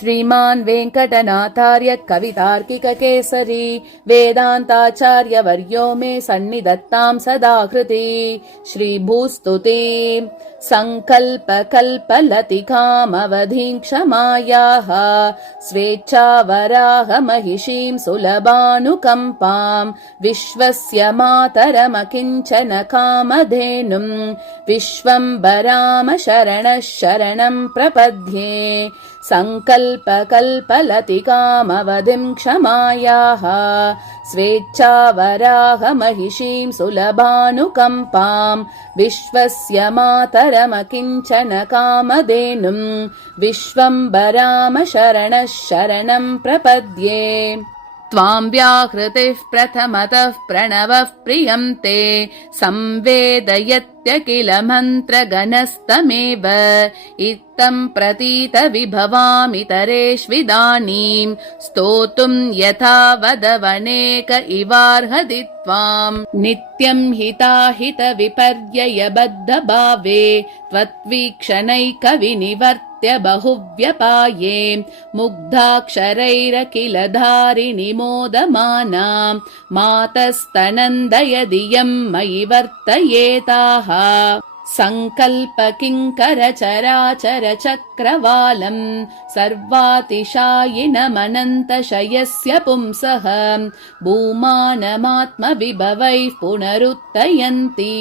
श्रीमान् वेङ्कटनाथार्य कवितार्किककेसरी वेदान्ताचार्यवर्यो मे सन्निधत्तां सदा हृदि। श्रीभूस्तुते सङ्कल्पकल्पलतिकामवधिं क्षमायाः स्वेच्छावराहमहिषीं सुलभानुकम्पां विश्वस्य मातरमकिञ्चन कामधेनुं विश्वम्भराम शरणः शरणं प्रपद्ये। सङ्कल्पकल्पलतिकामवधिं क्षमायाः स्वेच्छावराहमहिषीं सुलभानुकम्पां विश्वस्य मातरमकिञ्चन कामधेनुं विश्वम्भराम शरणः शरणं प्रपद्ये। त्वां व्याहृतिः प्रथमतः प्रणवः प्रियं ते संवेदयत्यखिलमन्त्रगणस्तमेव इत्थं प्रतीत विभवामितरेष्विदानीं स्तोतुं यथा वदवनेक इवार्हति त्वां नित्यं हिताहितविपर्ययबद्धभावे त्वत्वीक्षणैकविनिवर्त्य बहुव्यपाये मुग्धाक्षरैरखिल धारिणि मोदमानां मातस्तनन्दयदियं मयि वर्तयेताः। सङ्कल्पकिङ्करचराचर चक्रवालं सर्वातिशायिनमनन्तशयस्य पुंसः भूमानमात्मविभवैः पुनरुत्थयन्ति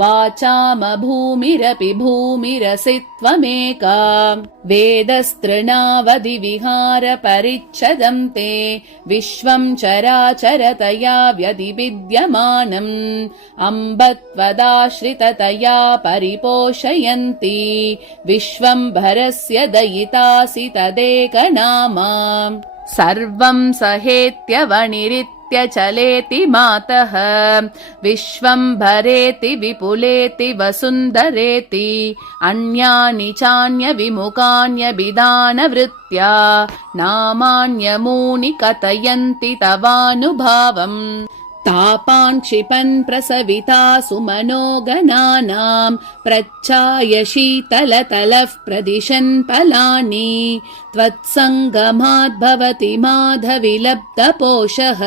वाचामभूमिरपि भूमिरसि त्वमेका। वेदस्तृणावधिविहारपरिच्छदं ते विश्वं चराचरतया व्यधिविद्यमानम् अम्ब त्वदाश्रिततया परिपोषयन्ति विश्वम्भरस्य दयितासि तदेकनामा। सर्वं सहेत्यवनिरित्यचलेति मातः विश्वम्भरेति विपुलेति वसुन्धरेति अन्यानि चान्यविमुखान्यभिधानवृत्त्या नामान्यमूनि कथयन्ति तवानुभावम्। तापान् क्षिपन् प्रसविता सुमनोगणानां प्रच्छाय शीतलतलः प्रदिशन् फलानि त्वत्सङ्गमाद्भवति माधविलब्धपोषः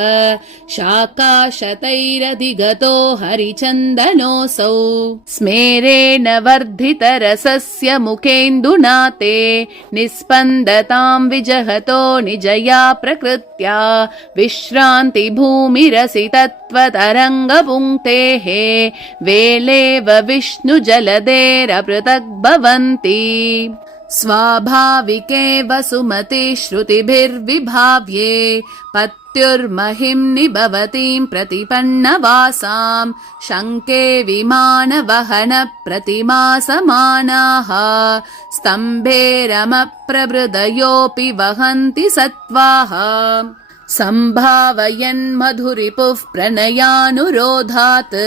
शाकाशतैरधिगतो हरिचन्दनोऽसौ स्मेरेण वर्धितरसस्य मुखेन्दुना ते निस्पन्दतां विजहतो निजया प्रकृत्या विश्रान्तिभूमिरसि तत्त्वतरङ्गपुङ्क्तेः वेलेव विष्णुजलधेरपृथक् भवन्ति स्वाभाविके वसुमतिश्रुतिभिर्विभाव्ये पत्युर्महिम्नि भवतीं प्रतिपन्नवासां शङ्के विमानवहनप्रतिमासमानाः स्तम्भेरमप्रभृदयोऽपि वहन्ति सत्त्वाः सम्भावयन्मधुरिपुः प्रणयानुरोधात्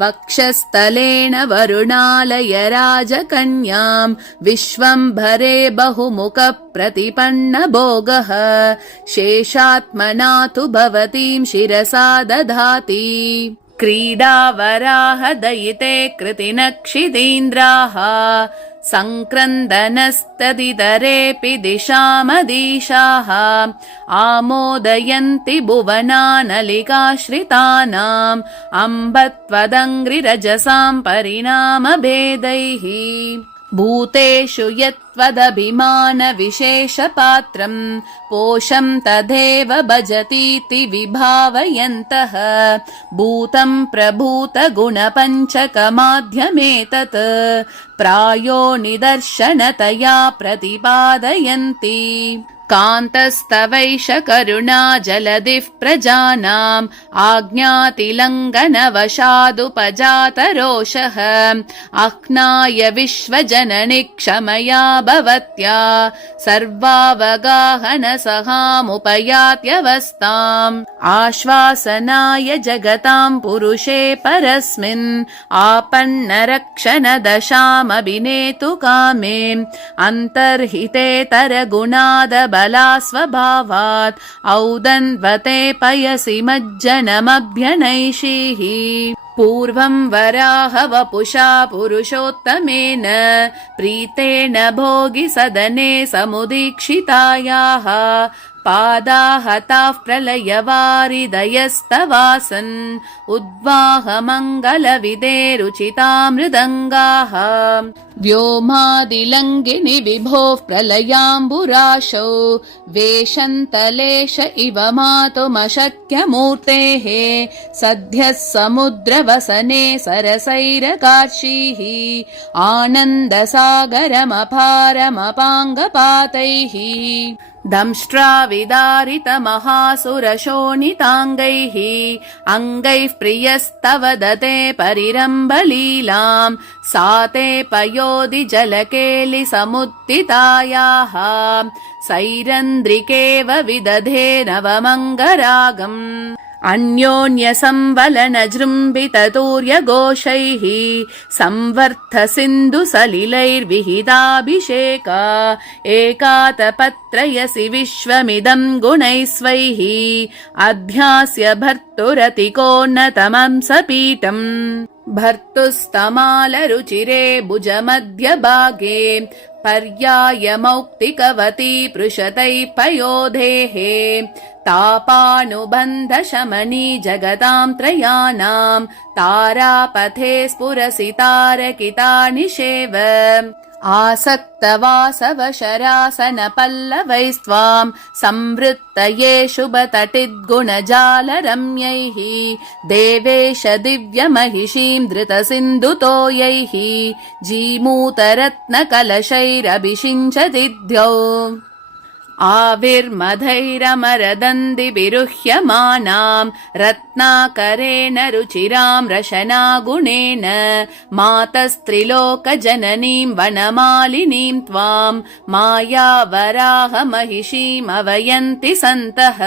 वक्षस्थलेन वरुणालय राजकन्यां विश्वम्भरे बहुमुखप्रतिपन्नभोगः शेषात्मना तु भवतीं शिरसा दधाति क्रीडावराहदयिते कृतिनक्षितीन्द्राः सङ्क्रन्दनस्तदितरेऽपि दिशामदीशाः आमोदयन्ति परिणामभेदैः भूतेषु यत्त्वदभिमानविशेषपात्रं पोषं तदेव भजतीति विभावयन्तः भूतं प्रभूतगुणपञ्चकमाध्यमेतत् प्रायो निदर्शनतया प्रतिपादयन्ति कान्तस्तवैष करुणा जलधिः प्रजानाम् आज्ञातिलङ्घनवशादुपजातरोषः अह्नाय विश्वजननि क्षमया भवत्या सर्वावगाहनसहामुपयात्यवस्थाम् आश्वासनाय जगतां पुरुषे परस्मिन् आपन्नरक्षणदशामभिनेतु कामे अन्तर्हिते बलास्वभावात् औदन्वते पयसि मज्जनमभ्यनैषीः पूर्वं वराहवपुषा पुरुषोत्तमेन प्रीतेन भोगि सदने समुदीक्षितायाः पादाहताः प्रलयवारिदयस्तवासन् उद्वाहमङ्गलविदे रुचिता मृदङ्गाः व्योमादिलङ्घिनि विभोः प्रलयाम्बुराशौ वेशन्तलेश इव मातुमशक्यमूर्तेः सद्यः समुद्रवसने सरसैरकार्षीः आनन्दसागरमपारमपाङ्गपातैः दंष्ट्राविदारितमहासुरशोणिताङ्गैः अङ्गैः प्रियस्तव दते परिरम्भलीलाम् सा ते पयोधि जलकेलि समुत्थितायाः सैरन्द्रिकेव विदधे नवमङ्गरागम् अन्योन्यसंवलनजृम्भिततूर्यघोषैः संवर्थ सिन्धुसलिलैर्विहिताभिषेका एकातपत्रयसि विश्वमिदं गुणैः स्वैः अध्यास्य भर्तुरतिकोन्नतमं सपीठम् भर्तुस्तमालरुचिरे भुजमध्यभागे पर्यायमौक्तिकवती पृषतैः पयोधेः तापानुबन्धशमनी जगतां त्रयाणां तारापथे स्फुरसि तारकितानिषेव आसक्तवासवशरासनपल्लवैस्त्वां संवृत्तये शुभतटिद्गुणजालरम्यैः देवेश दिव्यमहिषीं धृतसिन्धुतोयैः जीमूतरत्नकलशैरभिषिञ्चदिद्यौ आविर्मधैरमरदन्दिभिरुह्यमानां रत्नाकरेण रुचिरां रशनागुणेन मातस्त्रिलोकजननीं वनमालिनीं त्वां मायावराहमहिषीमवयन्ति सन्तः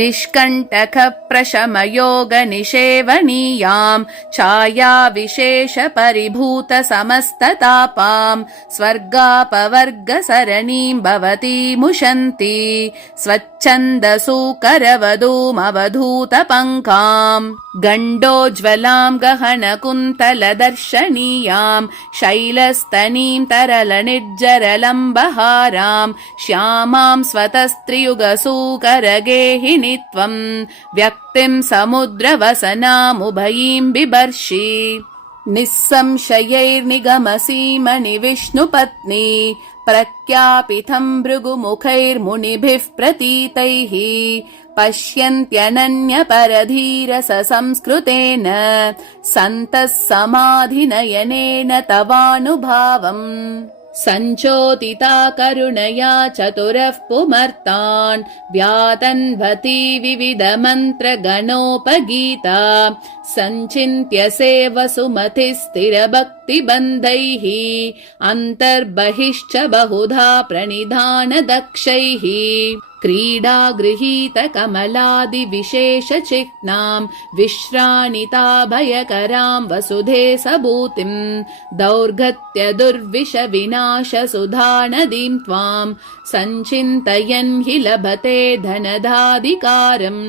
निष्कण्टकप्रशमयोगनिषेवनीयां छायाविशेषपरिभूतसमस्ततापां स्वर्गापवर्गसरणीं भवतीमुष स्वच्छन्दसूकरवधूमवधूतपङ्काम् गण्डोज्ज्वलां गहनकुन्तलदर्शनीयां शैलस्तनीं तरलनिर्जरलम्बहारां श्यामां स्वतस्त्रियुगसूकरगेहिनि त्वं व्यक्तिं समुद्रवसनामुभयीं बिभर्षि निःसंशयैर्निगमसीमणि विष्णुपत्नी प्रख्यापितं भृगुमुखैर्मुनिभिः प्रतीतैः पश्यन्त्यनन्यपरधीरसंस्कृतेन सन्तः समाधिनयनेन तवानुभावम् सञ्चोदिता करुणया चतुरः पुमर्तान् व्यातन्वती विविधमन्त्रगणोपगीता सञ्चिन्त्यसे वसुमतिस्थिरभक्तिबन्धैः अन्तर्बहिश्च बहुधा प्रणिधानदक्षैः क्रीडागृहीतकमलादिविशेषचिह्नां विश्राणिताभयकरां वसुधे सबूतिं दौर्गत्यदुर्विषविनाशसुधानदीं त्वां सञ्चिन्तयन् हि लभते धनधाधिकारम्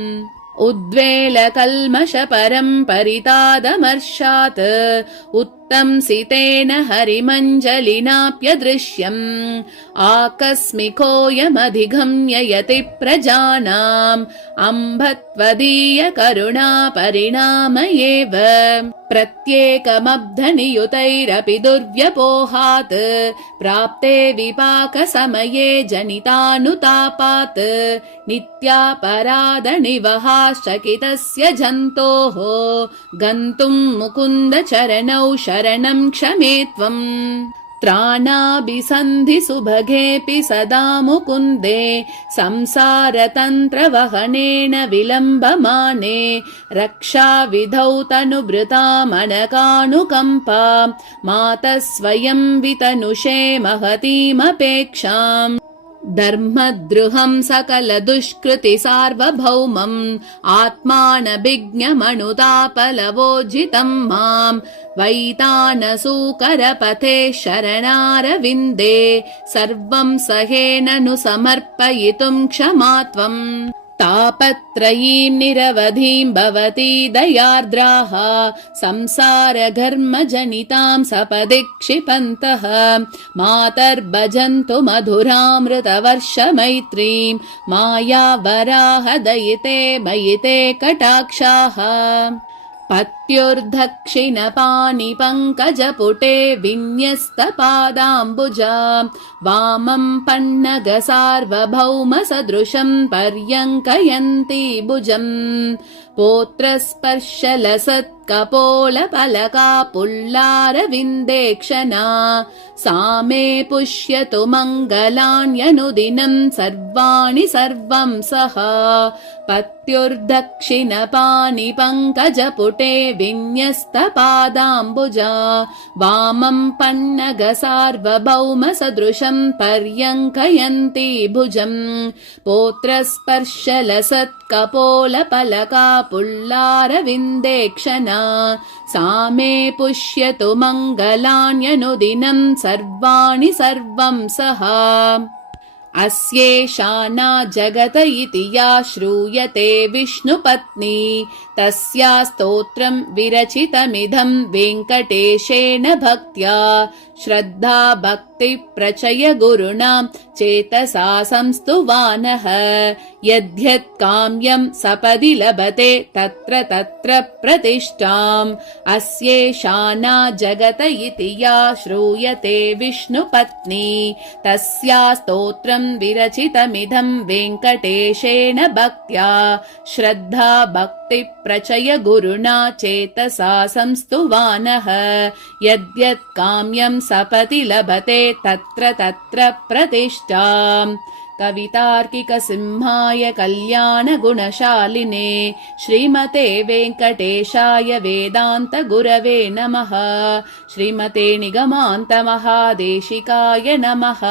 उद्वेलकल्मषपरं परितादमर्षात् उत्तंसितेन हरिमञ्जलिनाप्यदृश्यम् आकस्मिकोऽयमधिगम्य यति प्रजानाम् अम्भ त्वदीय करुणा परिणाम एव प्रत्येकमब्धनियुतैरपि दुर्व्यपोहात् प्राप्ते विपाकसमये जनितानुतापात् नित्यापराधनिवहाश्चकितस्य जन्तोः गन्तुं मुकुन्दचरणौ शरणं क्षमे त्वम् त्राणाभिसन्धिसुभगेऽपि सदा मुकुन्दे संसारतन्त्रवहनेन विलम्बमाने रक्षाविधौ तनुभृतामनकानुकम्पा मातः स्वयं वितनुषे महतीमपेक्षाम् धर्मद्रुहं सकलदुष्कृति सार्वभौमम् आत्मानभिज्ञमनुतापलवोज्झितं माम् वैतानसूकरपथे शरणारविन्दे सर्वं सहेननु समर्पयितुं क्षमा त्वम् तापत्रयीं निरवधिं भवती दयार्द्राः संसारघर्मजनितां सपदि क्षिपन्तः मातर्भजन्तु मधुरामृतवर्षमैत्रीं मायावराहदयिते मयिते कटाक्षाः पत्युर्दक्षिणपाणिपङ्कजपुटे विन्यस्तपादाम्बुजा वामं पन्नगसार्वभौमसदृशं पर्यङ्कयन्ती भुजम् पोत्रस्पर्शलसत्कपोलपलका पुल्लारविन्देक्षणा सा मे पुष्यतु मङ्गलान्यनुदिनं सर्वाणि सर्वं सह पत्युर्दक्षिणपाणिपङ्कजपुटे विन्यस्तपादाम्बुजा वामं पन्नगसार्वभौमसदृशं पर्यङ्कयन्ती भुजम् पोत्रस्पर्शलसत्कपोलपलका पुल्लारविन्देक्षणा सा मे पुष्यतु मङ्गलान्यनुदिनं सर्वाणि सर्वं सह अस्येषा न जगत इति या श्रूयते विष्णुपत्नी तस्या स्तोत्रं विरचितमिदं वेङ्कटेशेन भक्त्या श्रद्धा भक्ति प्रचय गुरुणा चेतसा संस्तुवानः यद्यत् काम्यं सपदि लभते तत्र तत्र प्रतिष्ठाम् अस्येषा न जगत इति या श्रूयते विष्णुपत्नी तस्या स्तोत्रं विरचितमिदं वेङ्कटेशेन भक्त्या श्रद्धा भक्ति प्रचय गुरुणा चेतसा संस्तुवानः यद्यत् काम्यं सपदि लभते तत्र तत्र प्रतिष्ठाम् कवितार्किकसिंहाय कल्याणगुणशालिने श्रीमते वेङ्कटेशाय वेदान्तगुरवे नमः श्रीमते निगमान्तमहादेशिकाय नमः।